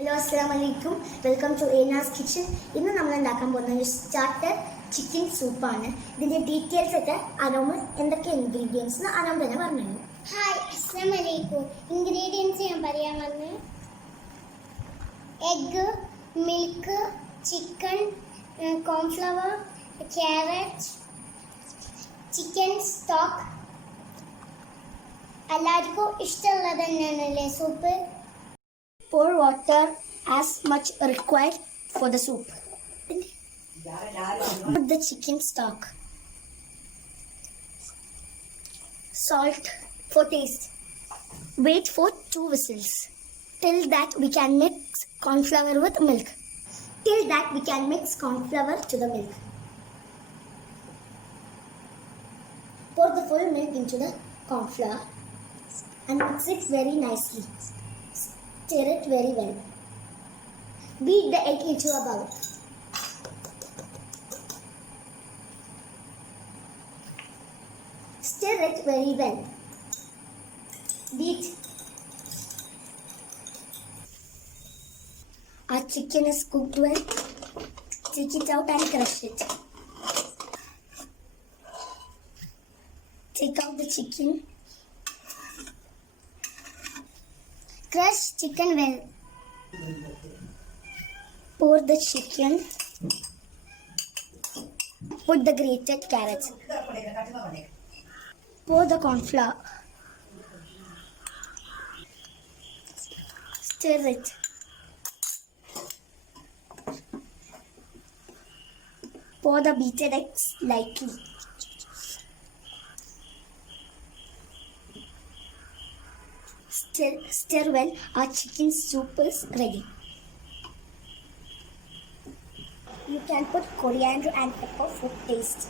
Hello, assalamu alaikum. Welcome to Anaz kitchen. ഇന്ന് നമ്മൾ ഉണ്ടാക്കാൻ പോകുന്ന ഒരു സ്റ്റാർട്ടർ ചിക്കൻ സൂപ്പാണ്. ഇതിന്റെ ഡീറ്റെയിൽസ് ഒക്കെ അനോമ് എന്തൊക്കെ ഇൻഗ്രീഡിയൻസ് അനോം തന്നെ പറഞ്ഞു. ഹായ്, അസ്സലാമു അലൈക്കും. ഇൻഗ്രീഡിയൻസ് ഞാൻ പറയാൻ വന്ന് egg, milk, chicken, cornflour, carrot, chicken stock. എല്ലാവർക്കും ഇഷ്ടമുള്ളത് തന്നെയാണല്ലേ soup. Pour water as much required for the soup. Put the chicken stock. Salt for taste. Wait for 2 whistles. Till that we can mix cornflour with milk. To the milk. Pour the full milk into the cornflour and mix it very nicely. Stir it very well. Beat the egg into a bowl. Stir it very well. Beat. Our chicken is cooked well. Take it out and crush it. Take out the chicken. Crush chicken well. Pour the chicken. Put the grated carrots. Pour the cornflour. Stir it. Pour the beaten eggs lightly. Stir well. Our chicken soup is ready. You can put coriander and pepper for taste.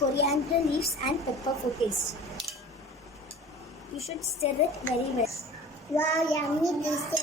Coriander leaves and pepper for taste. You should stir it very well. Wow, yummy, tasty,